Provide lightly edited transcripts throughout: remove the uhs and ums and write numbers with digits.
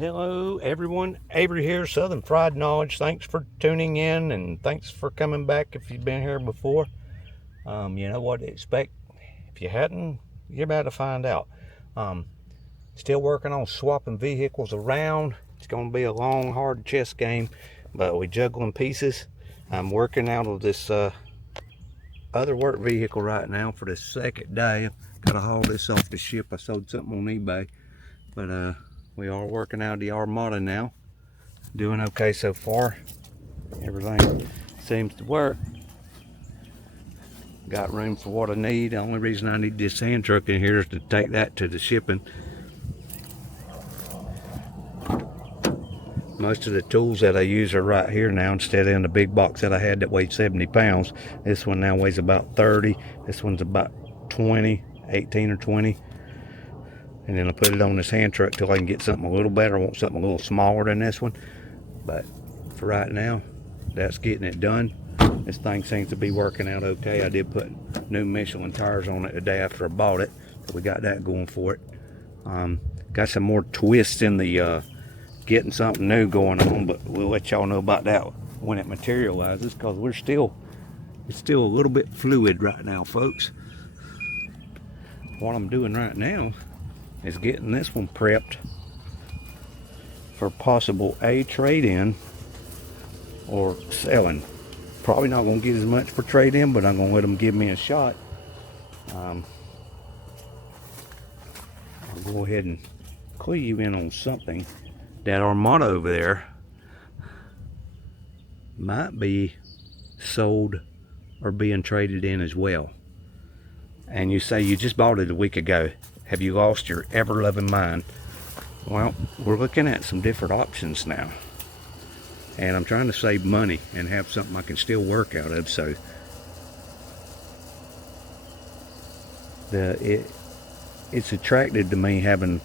Hello everyone, Avery here, Southern Fried Knowledge. Thanks for tuning in and thanks for coming back if you've been here before. You know what to expect. If you hadn't, you're about to find out. Um, Still working on swapping vehicles around. It's going to be a long, hard chess game, but we're juggling pieces. I'm working out of this other work vehicle right now for the second day. I've got to haul this off the ship. I sold something on eBay, but we are working out of the Armada now. Doing okay so far. Everything seems to work. Got room for what I need. The only reason I need this hand truck in here is to take that to the shipping. Most of the tools that I use are right here now instead of in the big box that I had that weighed 70 pounds. This one now weighs about 30. This one's about 20, 18 or 20. And then I put it on this hand truck till I can get something a little better. I want something a little smaller than this one. But for right now, that's getting it done. This thing seems to be working out okay. I did put new Michelin tires on it the day after I bought it, so we got that going for it. Got some more twists in the getting something new going on, but we'll let y'all know about that when it materializes, because it's still a little bit fluid right now, folks. What I'm doing right now is getting this one prepped for possible a trade-in or selling. Probably not going to get as much for trade-in, but I'm going to let them give me a shot. I'll go ahead and clue you in on something. That Armada over there might be sold or being traded in as well. And you say you just bought it a week ago. Have you lost your ever-loving mind? Well, we're looking at some different options now. And I'm trying to save money and have something I can still work out of. So it's attracted to me having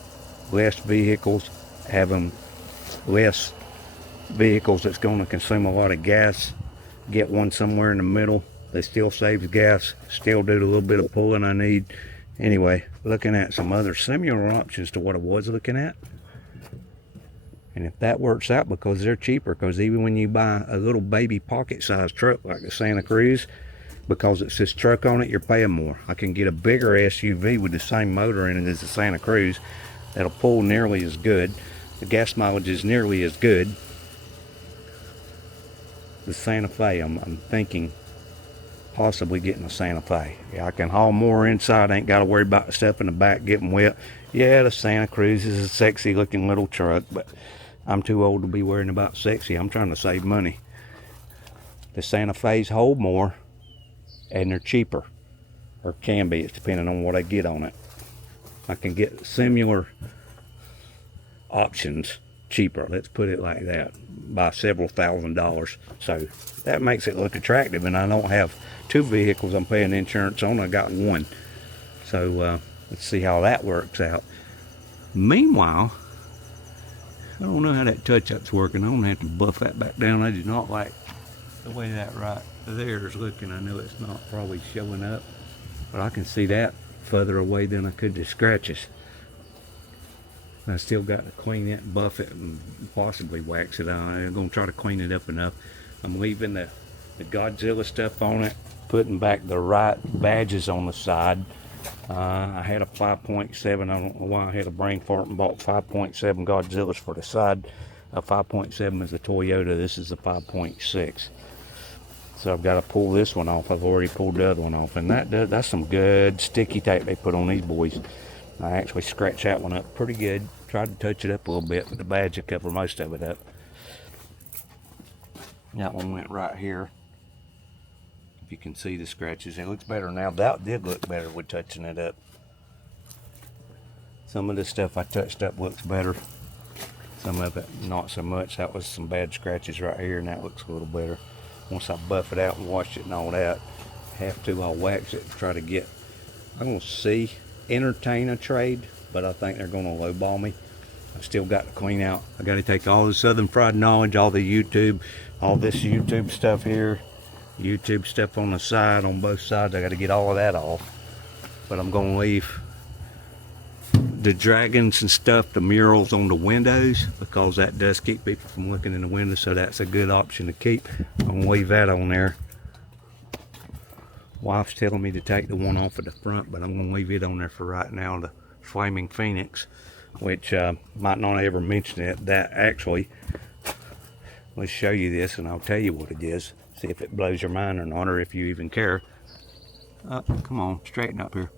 less vehicles, having less vehicles that's going to consume a lot of gas. Get one somewhere in the middle that still saves gas, still do the little bit of pulling I need. Anyway, looking at some other similar options to what I was looking at. And if that works out, because they're cheaper, because even when you buy a little baby pocket-sized truck like the Santa Cruz, because it's this truck on it, you're paying more. I can get a bigger SUV with the same motor in it as the Santa Cruz that'll pull nearly as good. The gas mileage is nearly as good. The Santa Fe, I'm thinking possibly getting a Santa Fe. Yeah, I can haul more inside. I ain't got to worry about the stuff in the back getting wet. Yeah, the Santa Cruz is a sexy looking little truck, but I'm too old to be worrying about sexy. I'm trying to save money. The Santa Fe's hold more, and they're cheaper, or can be. It's depending on what I get on it. I can get similar options cheaper, let's put it like that, by several $1,000s. So that makes it look attractive, and I don't have two vehicles I'm paying insurance on. I got one. So let's see how that works out. Meanwhile, I don't know how that touch-up's working. I'm gonna have to buff that back down. I do not like the way that right there is looking. I know it's not probably showing up, but I can see that further away than I could the scratches. I still got to clean it, buff it, and possibly wax it on. I'm going to try to clean it up enough. I'm leaving the Godzilla stuff on it, putting back the right badges on the side. I had a 5.7. I don't know why I had a brain fart and bought 5.7 Godzillas for the side. A 5.7 is a Toyota. This is a 5.6. So I've got to pull this one off. I've already pulled the other one off. And that's some good sticky tape they put on these boys. I actually scratched that one up pretty good. Tried to touch it up a little bit, but the badge will cover most of it up. That one went right here. If you can see the scratches, it looks better now. That did look better with touching it up. Some of the stuff I touched up looks better. Some of it not so much. That was some bad scratches right here, and that looks a little better. Once I buff it out and wash it and all that, I'll wax it and try to get, I'm going to entertain a trade, but I think they're going to lowball me. I still got to clean out. I got to take all the Southern Fried Knowledge, all the YouTube, all this YouTube stuff here, YouTube stuff on the side, on both sides. I got to get all of that off. But I'm going to leave the dragons and stuff, the murals on the windows, because that does keep people from looking in the windows, so that's a good option to keep. I'm gonna leave that on there. Wife's telling me to take the one off at the front, but I'm gonna leave it on there for right now, the Flaming Phoenix, which might not ever mention it. That actually, let's show you this and I'll tell you what it is. See if it blows your mind or not, or if you even care. Come on, straighten up here.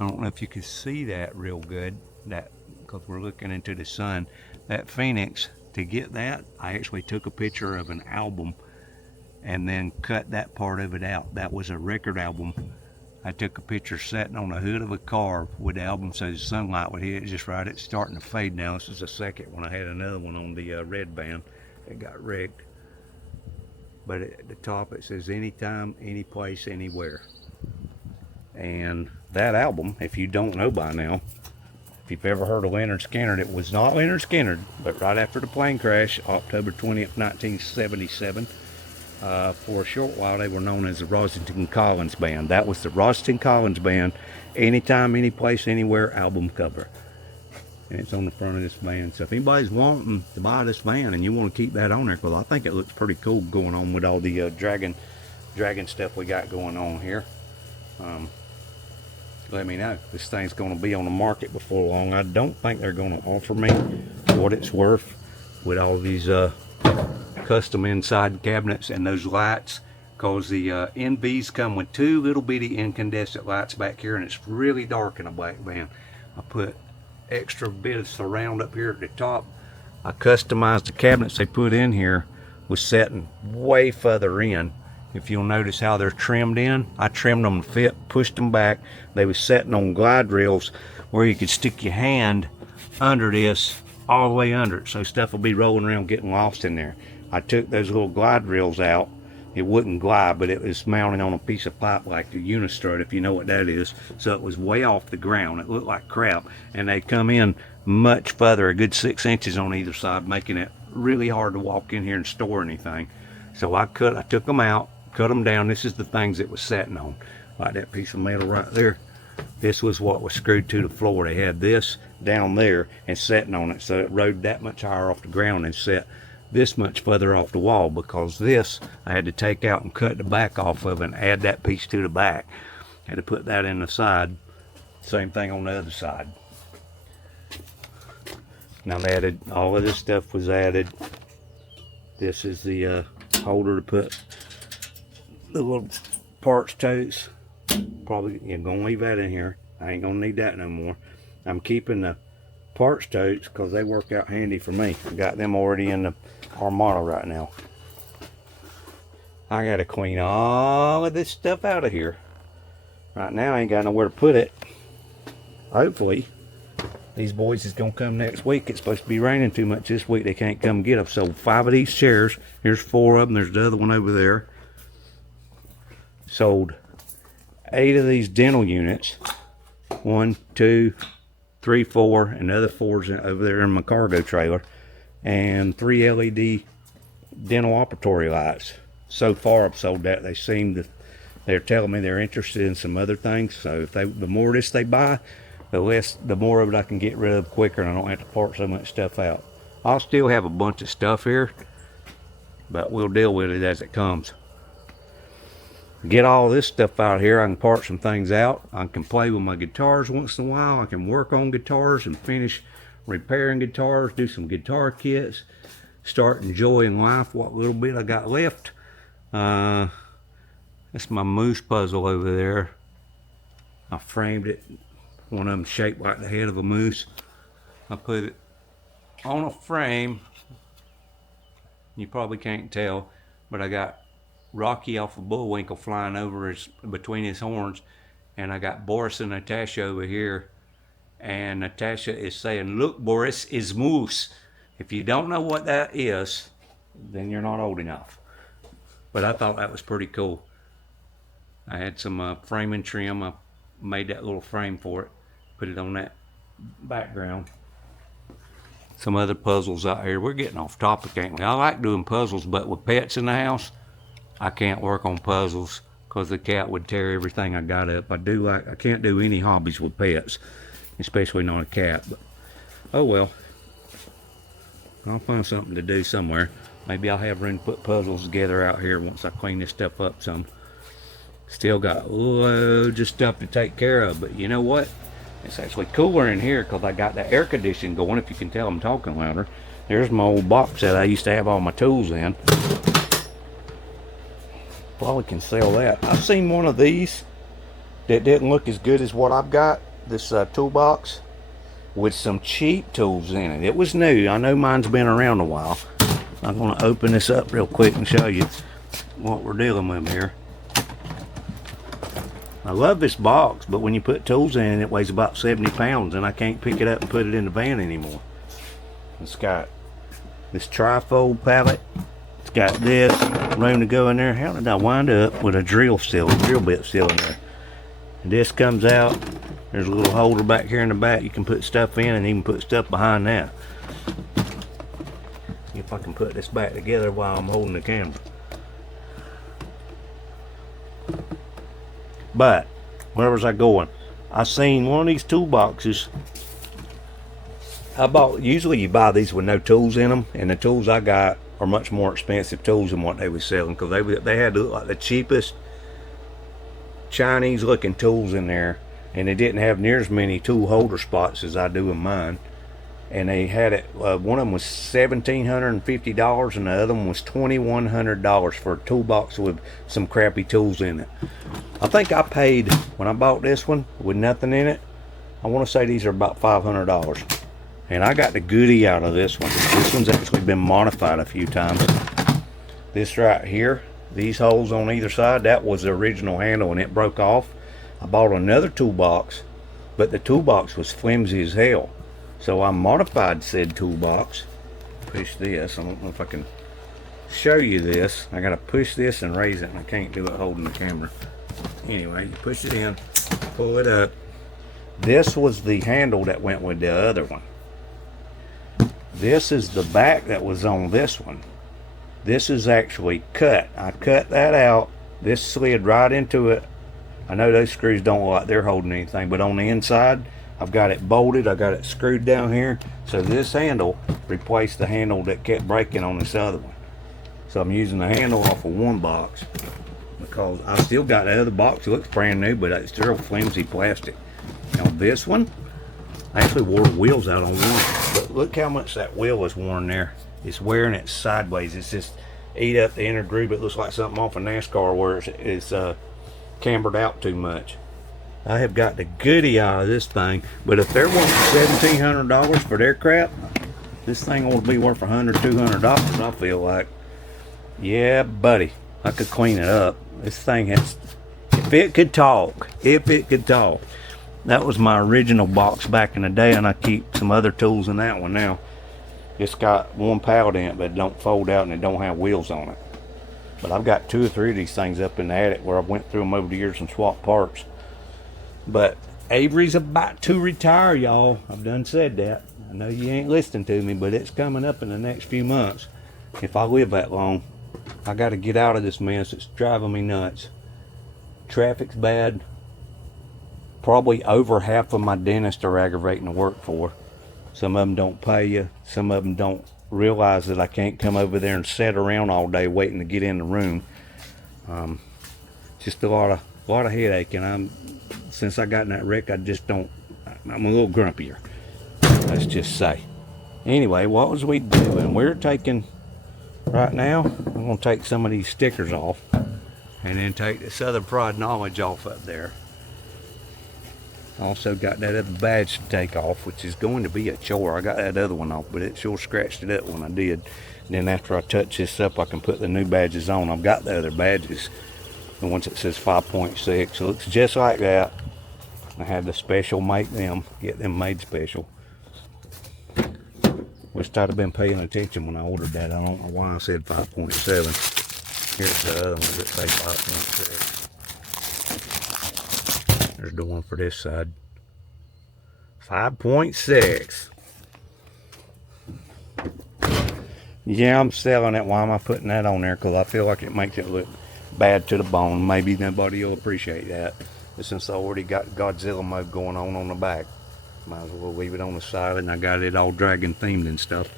I don't know if you can see that real good, that because we're looking into the sun. That Phoenix, to get that, I actually took a picture of an album and then cut that part of it out. That was a record album. I took a picture sitting on the hood of a car with the album so the sunlight would hit it just right. It's starting to fade now. This is the second one. I had another one on the red band that got wrecked. But at the top it says anytime, any place, anywhere. And that album, if you don't know by now, if you've ever heard of Lynyrd Skynyrd, it was not Lynyrd Skynyrd, but right after the plane crash, October 20th, 1977, for a short while they were known as the Rossington Collins Band. That was the Rossington Collins Band, Anytime, Any Place, Anywhere album cover. And it's on the front of this van. So if anybody's wanting to buy this van and you want to keep that on there, because I think it looks pretty cool going on with all the dragon stuff we got going on here. Let me know. This thing's going to be on the market before long. I don't think they're going to offer me what it's worth with all these custom inside cabinets and those lights, because the NVs come with two little bitty incandescent lights back here, and it's really dark in a black van. I put extra bit of surround up here at the top. I customized the cabinets they put in here with setting way further in. If you'll notice how they're trimmed in, I trimmed them to fit, pushed them back. They was setting on glide rails where you could stick your hand under this, all the way under it, so stuff will be rolling around getting lost in there. I took those little glide rails out. It wouldn't glide, but it was mounted on a piece of pipe like the Unistrut, if you know what that is. So it was way off the ground. It looked like crap, and they come in much further, a good 6 inches on either side, making it really hard to walk in here and store anything. So I took them out, cut them down. This is the things it was setting on, like that piece of metal right there. This was what was screwed to the floor. They had this down there and setting on it, so it rode that much higher off the ground and set this much further off the wall, because this I had to take out and cut the back off of and add that piece to the back. Had to put that in the side. Same thing on the other side. Now they added, all of this stuff was added. This is the holder to put the little parts totes. Probably you're gonna leave that in here. I ain't gonna need that no more. I'm keeping the parts totes because they work out handy for me. I got them already in the Armada right now. I gotta clean all of this stuff out of here. Right now I ain't got nowhere to put it. Hopefully these boys is gonna come next week. It's supposed to be raining too much this week. They can't come get them. So 5 of these chairs. Here's 4 of them. There's the other one over there. Sold 8 of these dental units. 1, 2, 3, 4, and the other 4's over there in my cargo trailer. And 3 LED dental operatory lights. So far I've sold that. They're telling me they're interested in some other things. So if the more of this they buy, the more of it I can get rid of quicker, and I don't have to part so much stuff out. I'll still have a bunch of stuff here, but we'll deal with it as it comes. Get all this stuff out here, I can part some things out. I can play with my guitars once in a while. I can work on guitars and finish repairing guitars, do some guitar kits, start enjoying life what little bit I got left. That's my moose puzzle over there. I framed it. One of them shaped like the head of a moose. I put it on a frame. You probably can't tell, but I got Rocky off of Bullwinkle flying over between his horns, and I got Boris and Natasha over here, and Natasha is saying, "Look, Boris is moose." If you don't know what that is, then you're not old enough. But I thought that was pretty cool. I had some framing trim. I made that little frame for it, put it on that background. Some other puzzles out here. We're getting off topic, ain't we? I like doing puzzles, but with pets in the house, I can't work on puzzles. because the cat would tear everything I got up. I can't do any hobbies with pets, especially not a cat. But oh well, I'll find something to do somewhere. Maybe I'll have room to put puzzles together out here once I clean this stuff up some. Still got loads of stuff to take care of, but you know what? It's actually cooler in here because I got the air conditioning going. If you can tell, I'm talking louder. There's my old box that I used to have all my tools in. Probably can sell that. I've seen one of these that didn't look as good as what I've got. This toolbox with some cheap tools in it. It was new. I know mine's been around a while. I'm going to open this up real quick and show you what we're dealing with here. I love this box, but when you put tools in it, it weighs about 70 pounds, and I can't pick it up and put it in the van anymore. It's got this trifold pallet. It's got this room to go in there. How did I wind up with a drill bit still in there? And this comes out. There's a little holder back here in the back. You can put stuff in and even put stuff behind that. If I can put this back together while I'm holding the camera. But where was I going? I seen one of these toolboxes. Usually you buy these with no tools in them, and the tools I got are much more expensive tools than what they were selling, because they had to look like the cheapest Chinese looking tools in there, and they didn't have near as many tool holder spots as I do in mine. And they had it, one of them was $1,750 and the other one was $2,100 for a toolbox with some crappy tools in it. I think I paid, when I bought this one with nothing in it, I want to say these are about $500. And I got the goodie out of this one. This one's actually been modified a few times. This right here, these holes on either side, that was the original handle and it broke off. I bought another toolbox, but the toolbox was flimsy as hell. So I modified said toolbox. Push this. I don't know if I can show you this. I gotta push this and raise it, and I can't do it holding the camera. Anyway, you push it in, pull it up. This was the handle that went with the other one. This is the back that was on this one. This is actually cut. I cut that out. This slid right into it. I know those screws don't look like they're holding anything, but on the inside, I've got it bolted. I got it screwed down here. So this handle replaced the handle that kept breaking on this other one. So I'm using the handle off of one box because I still got the other box. It looks brand new, but it's still flimsy plastic. Now this one, I actually wore the wheels out on one. But look how much that wheel is worn there. It's wearing it sideways. It's just ate up the inner groove. It looks like something off a NASCAR where it's cambered out too much. I have got the goodie out of this thing, but if they're wanting $1,700 for their crap, this thing ought to be worth $100, $200. I feel like, yeah, buddy, I could clean it up. This thing has, if it could talk, That was my original box back in the day, and I keep some other tools in that one now. It's got one pallet in it, but it don't fold out and it don't have wheels on it. But I've got 2 or 3 of these things up in the attic where I've went through them over the years and swapped parts. But Avery's about to retire, y'all. I've done said that. I know you ain't listening to me, but it's coming up in the next few months. If I live that long, I got to get out of this mess. It's driving me nuts. Traffic's bad. Probably over half of my dentists are aggravating to work for. Some of them don't pay you. Some of them don't realize that I can't come over there and sit around all day waiting to get in the room. Just a lot of headache, and since I got in that wreck, I'm a little grumpier, let's just say. Anyway, what was we doing? We're taking, right now, I'm going to take some of these stickers off and then take the Southern Pride Knowledge off up there. Also got that other badge to take off, which is going to be a chore. I got that other one off, but it sure scratched it up when I did. And then after I touch this up, I can put the new badges on. I've got the other badges, the ones that says 5.6. It looks just like that. I had to special make them, get them made special. Wish I'd have been paying attention when I ordered that. I don't know why I said 5.7. Here's the other ones that say 5.6. There's the one for this side. 5.6. Yeah, I'm selling it. Why am I putting that on there? Because I feel like it makes it look bad to the bone. Maybe nobody will appreciate that. But since I already got Godzilla mode going on the back, might as well leave it on the side, and I got it all dragon themed and stuff.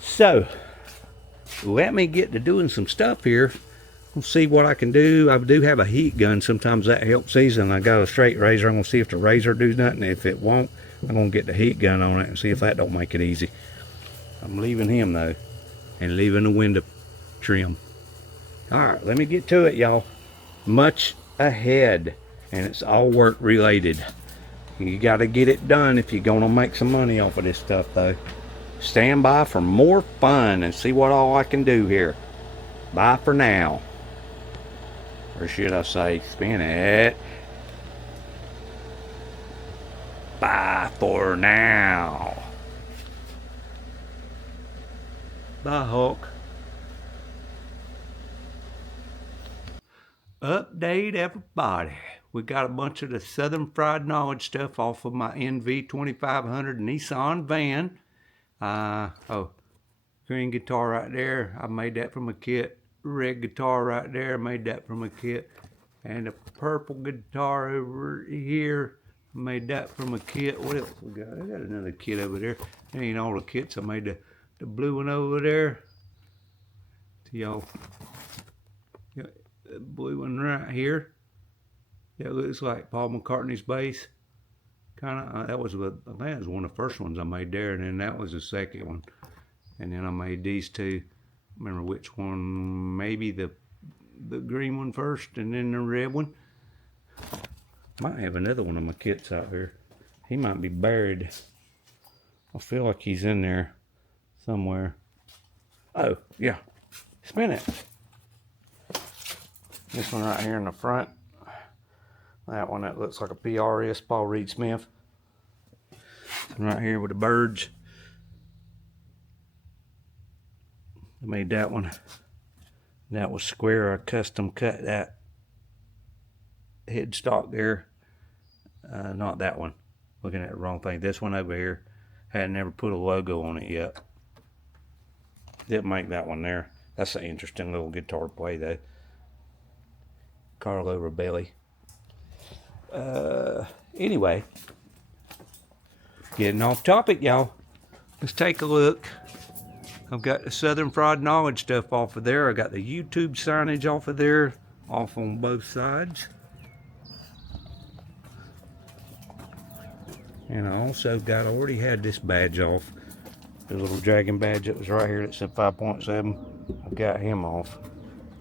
So, let me get to doing some stuff here. We'll see what I can do. I do have a heat gun. Sometimes that helps these, and I got a straight razor. I'm going to see if the razor does nothing. If it won't, I'm going to get the heat gun on it and see if that don't make it easy. I'm leaving him, though, and leaving the window trim. Alright, let me get to it, y'all. Much ahead, and it's all work related. You got to get it done if you're going to make some money off of this stuff, though. Stand by for more fun and see what all I can do here. Bye for now. Or should I say, spin it. Bye for now. Bye, Hulk. Update, everybody. We got a bunch of the Southern Fried Knowledge stuff off of my NV2500 Nissan van. Green guitar right there. I made that from a kit. Red guitar right there. I made that from a kit. And the purple guitar over here. I made that from a kit. What else we got? I got another kit over there. That ain't all the kits. I made the blue one over there. See y'all. The blue one right here. That looks like Paul McCartney's bass. Kind of. That was I think that was one of the first ones I made there, and then that was the second one. And then I made these two. Remember which one? Maybe the green one first, and then the red one. Might have another one of my kits out here. He might be buried. I feel like he's in there somewhere. Oh yeah, spin it. This one right here in the front. That one that looks like a PRS, Paul Reed Smith. And right here with the birds. I made that one. That was square. I custom cut that headstock there. Not that one. Looking at the wrong thing. This one over here. Had never put a logo on it yet. Didn't make that one there. That's an interesting little guitar to play though. Carlo Robelli. Anyway, getting off topic, y'all. Let's take a look. I've got the Southern Fried Knowledge stuff off of there. I got the YouTube signage off of there, off on both sides. And I also already had this badge off. The little dragon badge that was right here that said 5.7. I got him off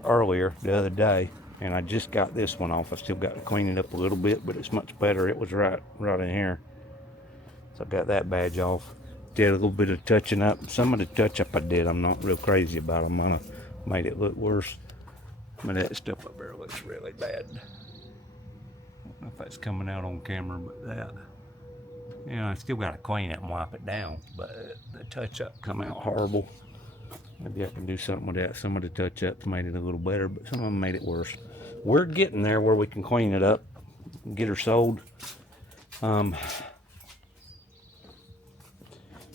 earlier the other day. And I just got this one off. I still got to clean it up a little bit, but it's much better. It was right in here. So I got that badge off. Did a little bit of touching up. Some of the touch up I did, I'm not real crazy about. I might have made it look worse. But that stuff up there looks really bad. I don't know if that's coming out on camera, but that. You know, I still got to clean it and wipe it down. But the touch up come out horrible. Maybe I can do something with that. Some of the touch-ups made it a little better, but some of them made it worse. We're getting there where we can clean it up and get her sold. Don't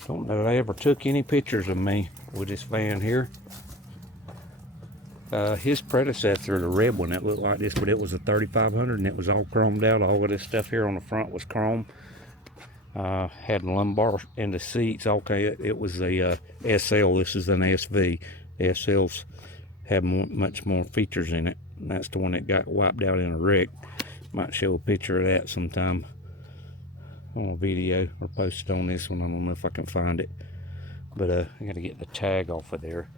know that I ever took any pictures of me with this van here. His predecessor, the red one, that looked like this, but it was a 3500 and it was all chromed out. All of this stuff here on the front was chrome. Had lumbar in the seats. Okay, it was a SL. This is an SV. The SLs have much more features in it. And that's the one that got wiped out in a wreck. Might show a picture of that sometime on a video or post it on this one. I don't know if I can find it. But I gotta get the tag off of there.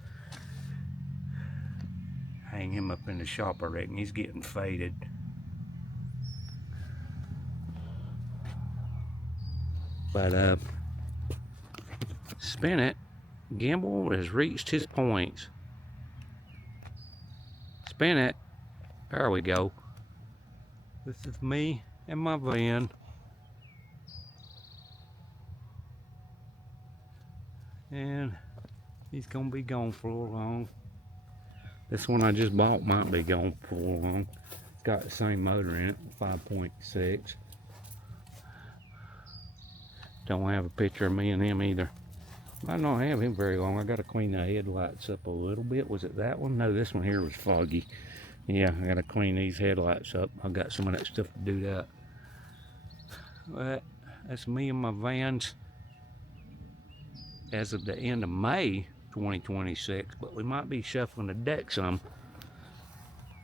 Hang him up in the shop, I reckon. He's getting faded. But spin it. Gimbal has reached his points. Spin it. There we go. This is me and my van. And he's gonna be gone for long. This one I just bought might be gone for long. It's got the same motor in it, 5.6. Don't have a picture of me and him either. Might not have him very long. I got to clean the headlights up a little bit. Was it that one? No, this one here was foggy. Yeah, I got to clean these headlights up. I got some of that stuff to do that. But that's me and my vans as of the end of May 2026. But we might be shuffling the deck some.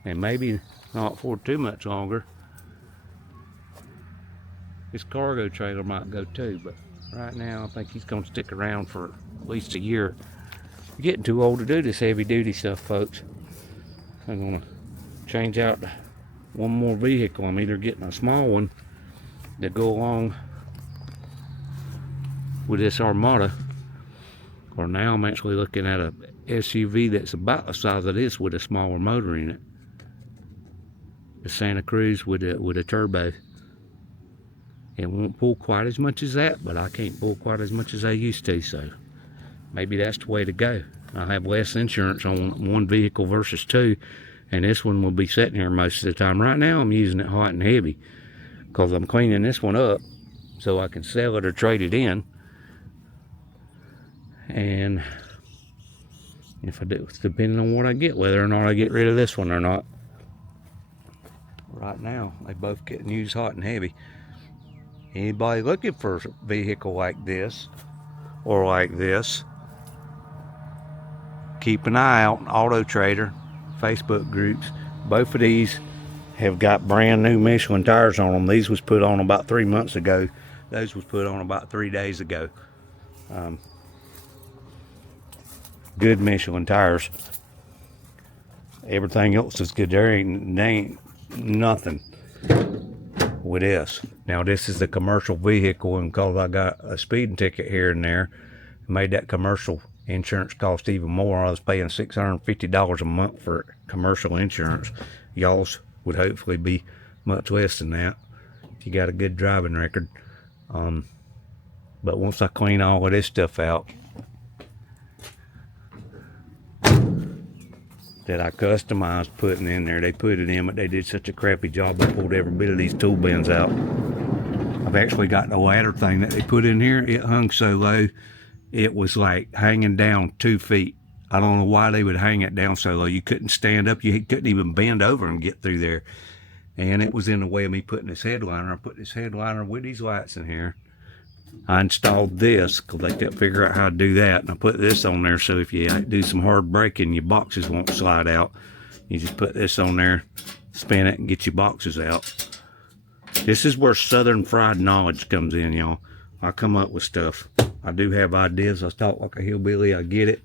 And maybe not for too much longer. This cargo trailer might go too, but right now I think he's going to stick around for at least a year. I'm getting too old to do this heavy duty stuff, folks. I'm going to change out one more vehicle. I'm either getting a small one to go along with this Armada, or now I'm actually looking at a SUV that's about the size of this with a smaller motor in it. The Santa Cruz with a turbo. It won't pull quite as much as that, but I can't pull quite as much as I used to, so maybe that's the way to go. I'll have less insurance on one vehicle versus two, and this one will be sitting here most of the time. Right now I'm using it hot and heavy because I'm cleaning this one up so I can sell it or trade it in. And if I do, it's depending on what I get, whether or not I get rid of this one or not. Right now they both getting used hot and heavy. Anybody looking for a vehicle like this or like this, keep an eye out on Auto Trader Facebook groups. Both of these have got brand new Michelin tires on them. These was put on about 3 months ago. Those was put on about 3 days ago. Good Michelin tires. Everything else is good. There ain't nothing with this. Now this is a commercial vehicle, and because I got a speeding ticket here and there, made that commercial insurance cost even more. I was paying $650 a month for commercial insurance. Y'all's would hopefully be much less than that if you got a good driving record. But once I clean all of this stuff out that I customized putting in there, they put it in, but they did such a crappy job. They pulled every bit of these tool bins out. I've actually got the ladder thing that they put in here. It hung so low, it was like hanging down 2 feet. I don't know why they would hang it down so low. You couldn't stand up. You couldn't even bend over and get through there. And it was in the way of me putting this headliner. I put this headliner with these lights in here. I installed this because they couldn't figure out how to do that. And I put this on there so if you do some hard braking, your boxes won't slide out. You just put this on there, spin it, and get your boxes out. This is where Southern Fried Knowledge comes in, y'all. I come up with stuff. I do have ideas. I talk like a hillbilly. I get it.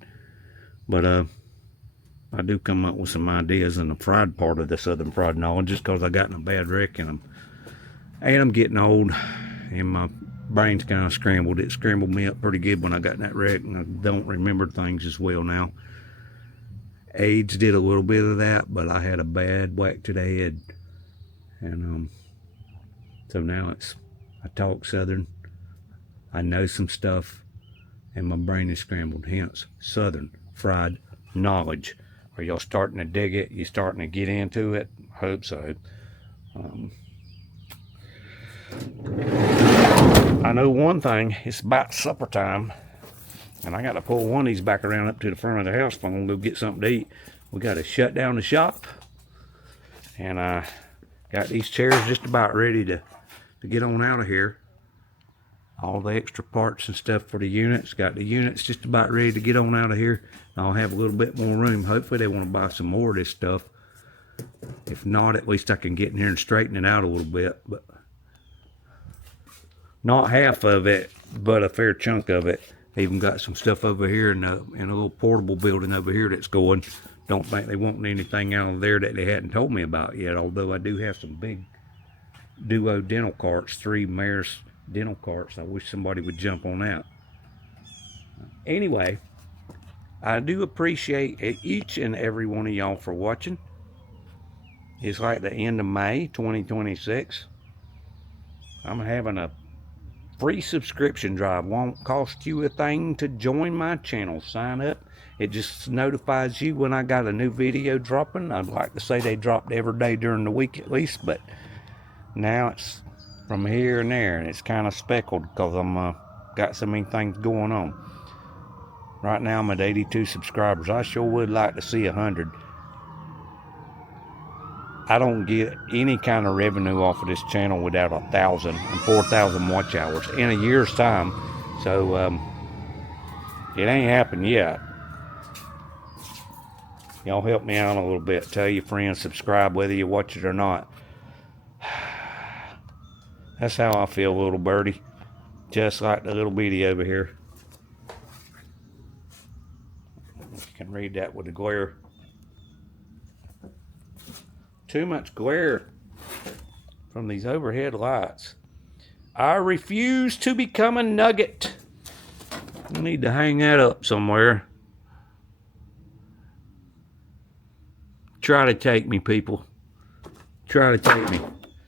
But I do come up with some ideas in the fried part of the Southern Fried Knowledge just because I got in a bad wreck and I'm getting old and my brain's kind of scrambled. It scrambled me up pretty good when I got in that wreck, and I don't remember things as well now. Age did a little bit of that, but I had a bad whack to the head. And so now I talk Southern. I know some stuff, and my brain is scrambled. Hence, Southern Fried Knowledge. Are y'all starting to dig it? You starting to get into it? Hope so. I know one thing. It's about supper time, and I got to pull one of these back around up to the front of the house if I'm gonna go get something to eat. We got to shut down the shop, and I got these chairs just about ready to get on out of here. All the extra parts and stuff for the units. Got the units just about ready to get on out of here. I'll have a little bit more room. Hopefully they want to buy some more of this stuff. If not, at least I can get in here and straighten it out a little bit. But not half of it, but a fair chunk of it. Even got some stuff over here in a little portable building over here that's going. Don't think they want anything out of there that they hadn't told me about yet. Although I do have some big Duo dental carts, 3 Mares dental carts. I wish somebody would jump on that. Anyway, I do appreciate each and every one of y'all for watching. It's like the end of May 2026. I'm having a free subscription drive. Won't cost you a thing to join my channel. Sign up. It just notifies you when I got a new video dropping. I'd like to say they dropped every day during the week at least, but now it's from here and there, and it's kind of speckled because I'm got so many things going on. Right now I'm at 82 subscribers. I sure would like to see 100. I don't get any kind of revenue off of this channel without 1,000 and 4,000 watch hours in a year's time. So it ain't happened yet. Y'all help me out a little bit. Tell your friends, subscribe whether you watch it or not. That's how I feel, little birdie. Just like the little bitty over here. You can read that with the glare. Too much glare from these overhead lights. I refuse to become a nugget. I need to hang that up somewhere. Try to take me, people. Try to take me.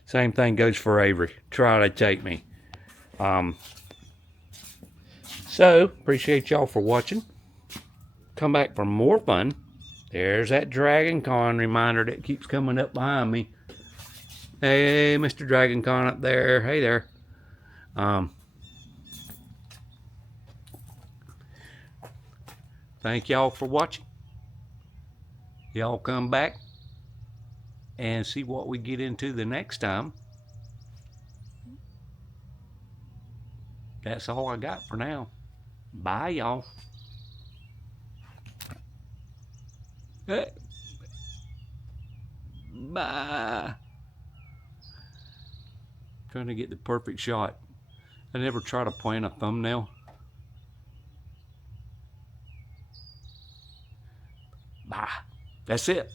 Same thing goes for Avery. Try to take me. So, appreciate y'all for watching. Come back for more fun. There's that Dragon Con reminder that keeps coming up behind me. Hey, Mr. Dragon Con up there. Hey there. Thank y'all for watching. Y'all come back and see what we get into the next time. That's all I got for now. Bye, y'all. Bye. Trying to get the perfect shot. I never try to plan a thumbnail. Bye. That's it.